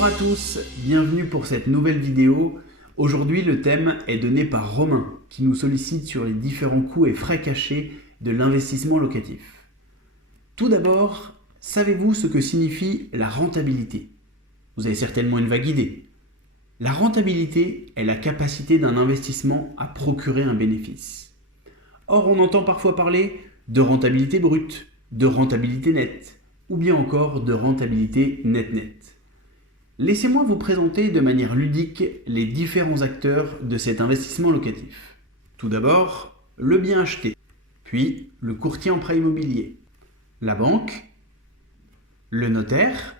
Bonjour à tous, bienvenue pour cette nouvelle vidéo. Aujourd'hui, le thème est donné par Romain, qui nous sollicite sur les différents coûts et frais cachés de l'investissement locatif. Tout d'abord, savez-vous ce que signifie la rentabilité? Vous avez certainement une vague idée. La rentabilité est la capacité d'un investissement à procurer un bénéfice. Or, on entend parfois parler de rentabilité brute, de rentabilité nette, ou bien encore de rentabilité net-net. Laissez-moi vous présenter de manière ludique les différents acteurs de cet investissement locatif. Tout d'abord, le bien acheté, puis le courtier en prêt immobilier, la banque, le notaire,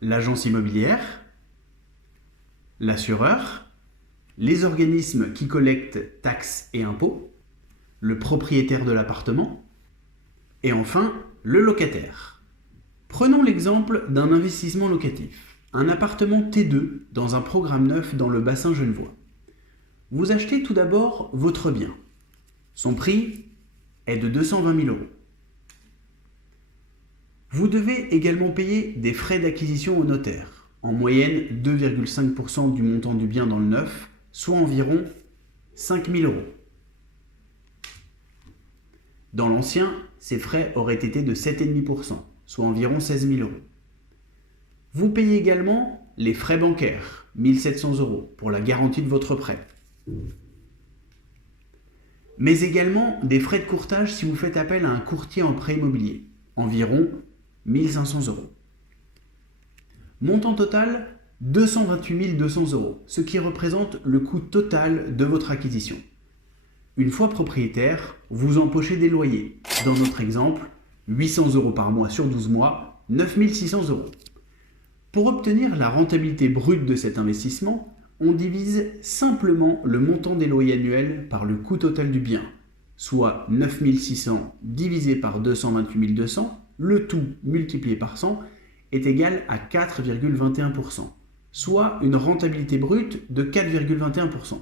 l'agence immobilière, l'assureur, les organismes qui collectent taxes et impôts, le propriétaire de l'appartement, et enfin le locataire. Prenons l'exemple d'un investissement locatif, un appartement T2 dans un programme neuf dans le bassin genevois. Vous achetez tout d'abord votre bien. Son prix est de 220 000 euros. Vous devez également payer des frais d'acquisition au notaire, en moyenne 2,5% du montant du bien dans le neuf, soit environ 5 000 euros. Dans l'ancien, ces frais auraient été de 7,5%, soit environ 16 000 euros. Vous payez également les frais bancaires, 1 700 euros, pour la garantie de votre prêt. Mais également des frais de courtage si vous faites appel à un courtier en prêt immobilier, environ 1 500 euros. Montant total, 228 200 euros, ce qui représente le coût total de votre acquisition. Une fois propriétaire, vous empochez des loyers. Dans notre exemple, 800 euros par mois sur 12 mois, 9 600 euros. Pour obtenir la rentabilité brute de cet investissement, on divise simplement le montant des loyers annuels par le coût total du bien, soit 9 600 divisé par 228 200, le tout multiplié par 100 est égal à 4,21%, soit une rentabilité brute de 4,21%.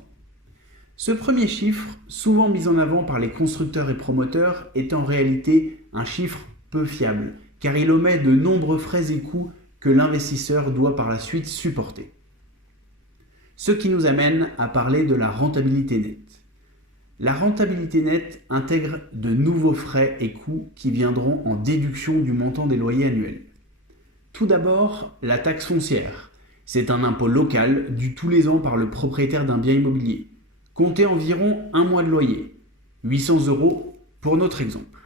Ce premier chiffre, souvent mis en avant par les constructeurs et promoteurs, est en réalité un chiffre peu fiable, car il omet de nombreux frais et coûts que l'investisseur doit par la suite supporter. Ce qui nous amène à parler de la rentabilité nette. La rentabilité nette intègre de nouveaux frais et coûts qui viendront en déduction du montant des loyers annuels. Tout d'abord, la taxe foncière. C'est un impôt local dû tous les ans par le propriétaire d'un bien immobilier. Comptez environ un mois de loyer, 800 euros pour notre exemple.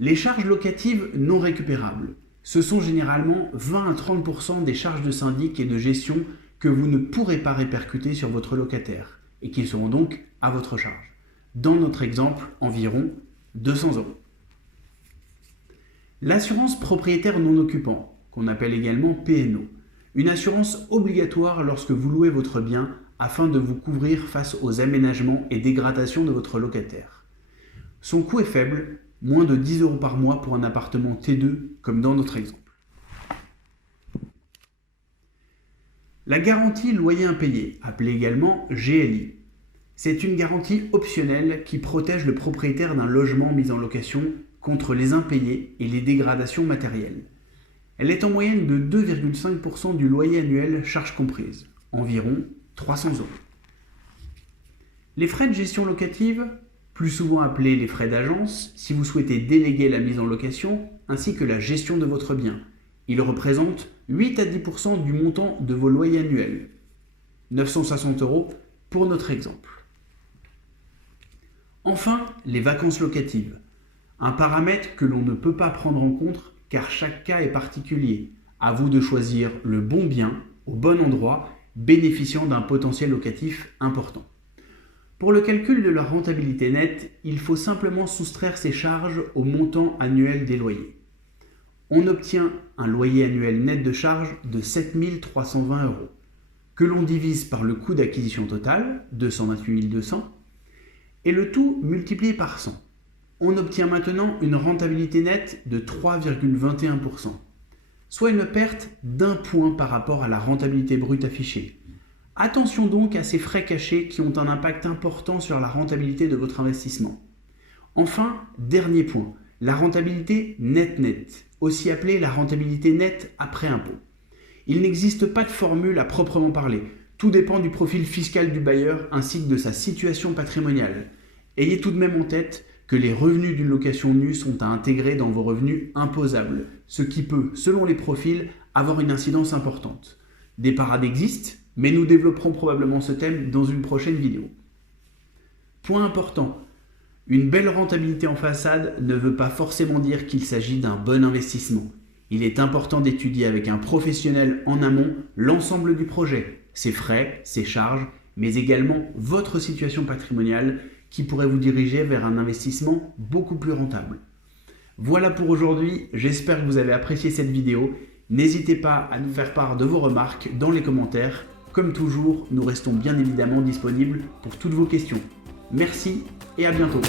Les charges locatives non récupérables. Ce sont généralement 20 à 30% des charges de syndic et de gestion que vous ne pourrez pas répercuter sur votre locataire et qui seront donc à votre charge. Dans notre exemple, environ 200 euros. L'assurance propriétaire non occupant, qu'on appelle également PNO. Une assurance obligatoire lorsque vous louez votre bien afin de vous couvrir face aux aménagements et dégradations de votre locataire. Son coût est faible, moins de 10 euros par mois pour un appartement T2, comme dans notre exemple. La garantie loyer impayé, appelée également GLI. C'est une garantie optionnelle qui protège le propriétaire d'un logement mis en location contre les impayés et les dégradations matérielles. Elle est en moyenne de 2,5% du loyer annuel, charges comprises, environ 300 euros. Les frais de gestion locative, plus souvent appelés les frais d'agence, si vous souhaitez déléguer la mise en location, ainsi que la gestion de votre bien. Ils représentent 8 à 10% du montant de vos loyers annuels, 960 euros pour notre exemple. Enfin, les vacances locatives, un paramètre que l'on ne peut pas prendre en compte car chaque cas est particulier. À vous de choisir le bon bien, au bon endroit, bénéficiant d'un potentiel locatif important. Pour le calcul de la rentabilité nette, il faut simplement soustraire ces charges au montant annuel des loyers. On obtient un loyer annuel net de charges de 7 320 euros, que l'on divise par le coût d'acquisition total, 228 200, et le tout multiplié par 100. On obtient maintenant une rentabilité nette de 3,21%, soit une perte d'1 point par rapport à la rentabilité brute affichée. Attention donc à ces frais cachés qui ont un impact important sur la rentabilité de votre investissement. Enfin, dernier point, la rentabilité net, aussi appelée la rentabilité nette après impôt. Il n'existe pas de formule à proprement parler. Tout dépend du profil fiscal du bailleur ainsi que de sa situation patrimoniale. Ayez tout de même en tête que les revenus d'une location nue sont à intégrer dans vos revenus imposables, ce qui peut, selon les profils, avoir une incidence importante. Des parades existent, mais nous développerons probablement ce thème dans une prochaine vidéo. Point important, une belle rentabilité en façade ne veut pas forcément dire qu'il s'agit d'un bon investissement. Il est important d'étudier avec un professionnel en amont l'ensemble du projet, ses frais, ses charges, mais également votre situation patrimoniale qui pourrait vous diriger vers un investissement beaucoup plus rentable. Voilà pour aujourd'hui, j'espère que vous avez apprécié cette vidéo. N'hésitez pas à nous faire part de vos remarques dans les commentaires. Comme toujours, nous restons bien évidemment disponibles pour toutes vos questions. Merci et à bientôt.